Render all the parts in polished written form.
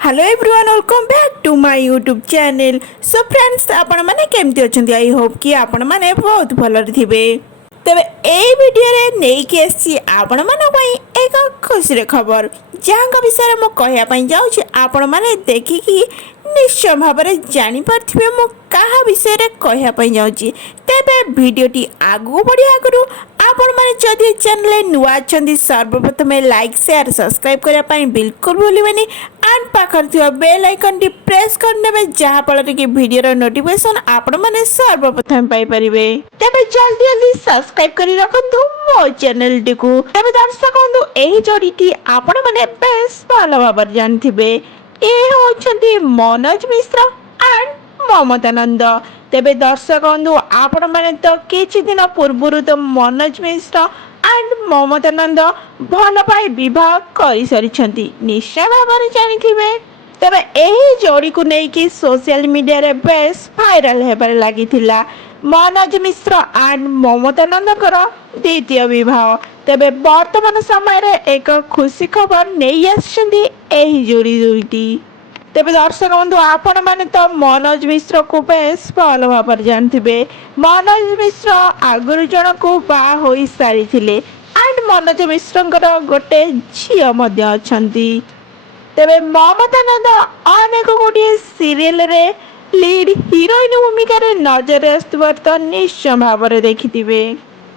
Hello everyone welcome back to my YouTube channel. So friends आपण माने केमती अछंती I hope कि आपण माने बहुत भलरे थिबे। तबे ए वीडियो रे नेई के आसी आपण माने पई एक खुशी खबर जहां विषय में कहया पई जाउ छी आपण माने देखि कि निश्चय भाव में जानी पार्थिबे मो कहा विषय रे कहया पई जाउ छी। तेबे वीडियोटी आगु बढ़िया करू आपण माने जदि चैनल नुआ अछंती सर्वप्रथम लाइक शेयर सब्सक्राइब करिया पई बिल्कुल भूलिबेनी एंड पाखर थिबा बेल आइकन टी प्रेस करनेबे जहा फल कि वीडियो रो नोटिफिकेशन आपण माने सर्वप्रथम पाई परिबे। तेबे जल्दी जल्दी सब्सक्राइब करी रखंतु मो चैनल टी को। तेबे दर्शक बंधु एही जोड़ीटी आपण माने बेस भल भाबर जानथिबे ए होछंती मनोज मिश्र एंड ममता नंद। तेबे दर्शक बंधु आपण माने तो किछि दिन पूर्वरु तो मनोज मिश्र एंड ममता नंद भल पाई विवाह करि सारिछंती निश्चय भाବରେ जानिथिबे। तेबे एही जोड़ी को नै कि सोशल मीडिया रे बेस वायरल हेबार लागिथिला मनोज मिश्र एंड ममता नंदकर द्वितीय विवाह। तेबे वर्तमान समय रे एक खुशी खबर नै आछंती एही जोड़ी दुईटी। तेबे दर्शक बंधु आपण माने तो मनोज मिश्र को बेस भल भाବରେ जानथिबे। मनोज मिश्र आगुरु जण को बा होई सारिथिले एंड मनोज मिश्रଙ୍କର गोटे झियो मध्य अछंती। तेबे ममता नंद अनेक गोटे सीरियल रे लीड हीरोइन भूमिका रे नजर आस्तुवर तो निश्चय भाବରେ देखिथिबे।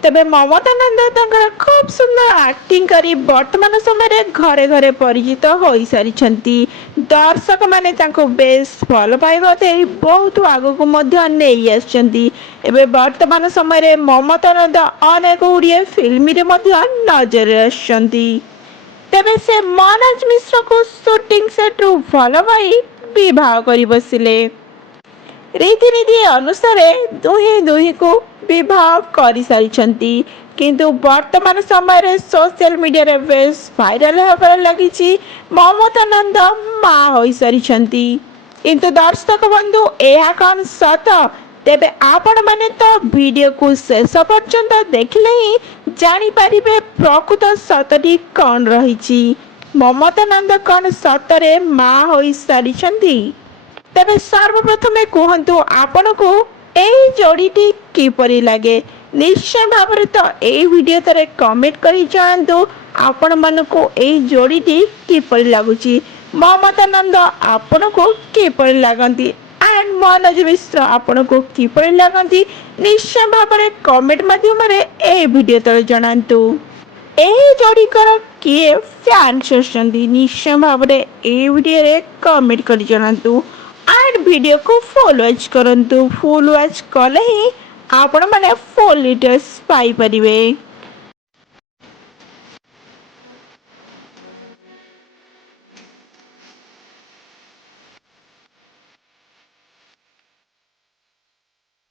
तेबे ममता नंद तंकर खूब सुंदर एक्टिंग करी वर्तमान समय रे घरे घरे परिचित होई सारिछंती। दर्शक माने तांको बेस भल पाइबा ते बहुत आगु को मध्य नेई आछंती। एबे वर्तमान समय रे ममता नंद अनेक उड़िया फिल्म रे मध्य नजर आछंती। तेबे से मनोज मिश्र को शूटिंग सेट रु भल पाई विवाह करी बसिले। रीतिनीति अनुसार दुहे दुही को विवाह करि सारिछंती किंतु वर्तमान समय रे सोशल मीडिया रे बेस वायरल होबार लागिछि ममता नंद मा होई सारिछंती। किंतु दर्शक बंधु एहा कौन सत? तेबे आपण माने तो वीडियो को शेष पर्यंत देखले ही जानी पारिबे प्रकृत सतटी कौन रहिछि। ममता नंद कौन सतरे मा होई सारिछंती? तेबे सर्वप्रथम कहतु आपण को एही जोड़ीटी किपरि लागे निश्चय भाव तो एही वीडियो तरे कमेंट करी जानतु आपण मानको एही जोड़ीटी किपरि लागुची। ममता नंद आपण को किपरि लागंती एंड मनोज मिश्र आपण को किपरि लागंती निश्चय भाव कमेंट माध्यम रे एही वीडियो तरे जणांतु। एही जोड़ी कर किए फैंस अछंती निश्चय भाव एही वीडियो रे कमेंट करी जणांतु एंड वीडियो को फुल वॉच करंतु। फुल वॉच कले ही आपण माने फुल डिटेल्स पाई परिबे।